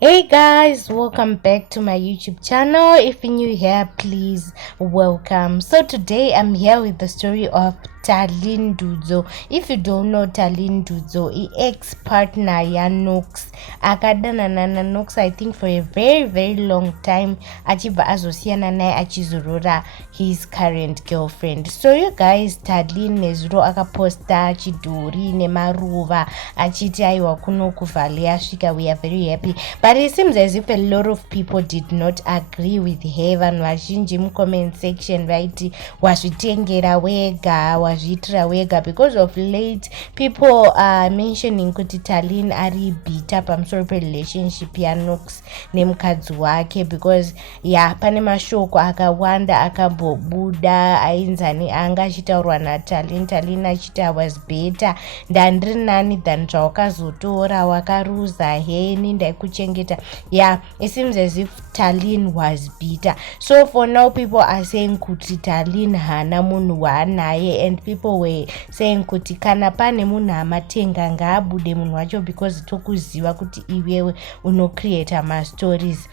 Hey guys, welcome back to my YouTube channel. If you're new here, please welcome. So today I'm here with the story of Tarlin Dudzo. If you don't know Tarlin Dudzo, ex-partner ya Nox. Akadanana na Nox I think for a very long time. Achibva azosiyana naye achizorora his current girlfriend. So you guys, Tarlin nezuro akaposta chidhori nemaruva achiti aiwa kuno kuvhale yasvika. We are very happy. But it seems as if a lot of people did not agree with her. Vanhu vazhinji mucomment section vaiti wazvitengera wega, wazviitira wega. Because of late people are mentioning kuti Tarlin ari bitter pamusoro relationship ya Nox nemukadzi wake, because pane mashoko akawanda akambobuda ainzani anga achitaurwa naTarlin achiti I was better, ndandiri nani than zvawakazotora, wakaruza heni ndaikuchengeta. It seems as if Tarlin was bitter. So for now people are saying kuti Tarlin hana munhu waanaye, and people were saying kuti kana pane munhu amatenga ngaabude munhu wacho, because tokuziva kuti iwewe unocreata mastories.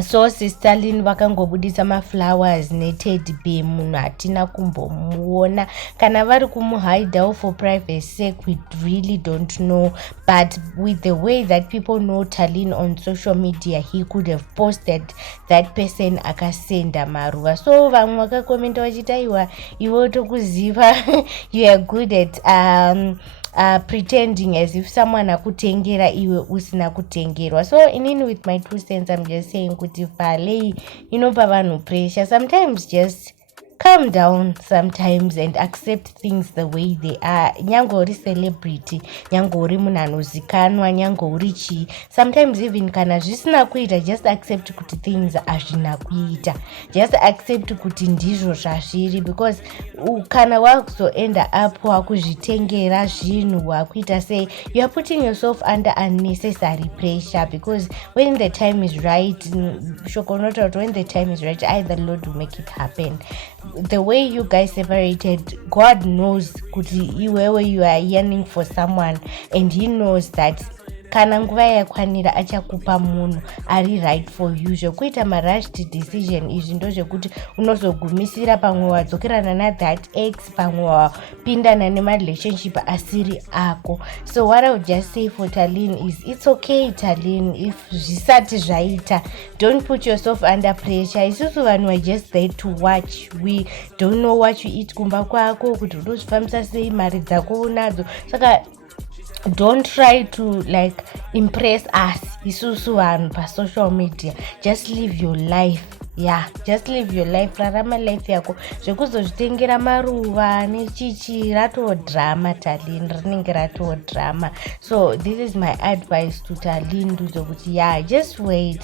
So Tarlin vakangobudisa maflowers neteddy bear, munhu hatina kumbomuona. Kana vari kumuhide for privacy sake, we really don't know. But with the way that people know Tarlin on social media, he could have posted that person akasenda maruva. So vamwe vakakomenta vachiti aiwa iwe tokuziva you are good at pretending as if someone akutengera iwe usina kutengerwa. So inini with my 2 cents I'm just saying kuti vhalei inopa vanhu pressure. Sometimes just calm down sometimes and accept things the way they are. Nyange uri celebrity, nyange uri munhu anozikanwa, nyange uri chii, sometimes even kana zvisina kuita, just accept kuti things hazvina kuita, just accept kuti ndizvo zvazviri. Because kana wakuzoenda up wakuzvitengera zvinhu wakuita sei, you are putting yourself under unnecessary pressure. Because when the time is right, shoko unotaura kuti when the time is right, the Lord will make it happen. The way you guys separated, God knows kuti iwewe you are yearning for someone, and he knows that kana nguva yakwanira achakupa munhu ari right for you. Zvokuita marushed decision izvi ndozvekuti unozogumisira pamwe wadzokerana nathat ex, pamwe wapindana nemarelationship asiri ako. So what I would just say for Tarlin is it's okay Tarlin, if zvisati zvaita, don't put yourself under pressure. Isusu vanhu are just there to watch. We don't know what you eat kumba kwako, kuti unozvifambisa sei, mari dzako unadzo. Saka don't try to like impress us isusu vanhu pasocial media. Just live your life. Just live your life. Rarama life yako. Zvekuzozvitengera maruva nechichi ratodrama Tarlin, rinenge ratodrama. So this is my advice to Tarlin Dudzo kuti just wait.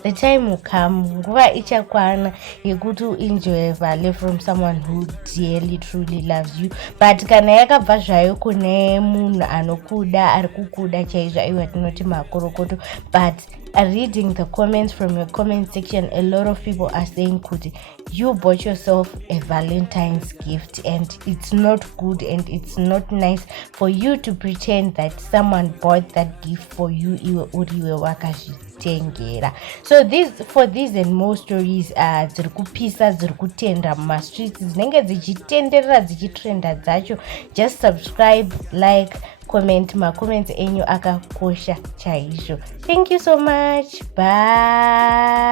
The time will come, nguva ichakwana yekuti enjoy vale from someone who dearly truly loves you. But kana yakabva zvayo kune munhu anokuda, ari kukuda chaizvo, aiwa tinoti makorokoto. But reading the comments from your comment section, a lot of people are saying kuti you bought yourself a Valentine's gift, and it's not good and it's not nice for you to pretend that someone bought that gift for you iwe uriwe wakazvitengera. So for these and more stories dziri kupisa, dziri kutenda mumastreets, dzinenge dzichitenderera dzichitrenda dzacho, just subscribe, like, comment. Macomments enyu akakosha chaizvo. Thank you so much. Bye.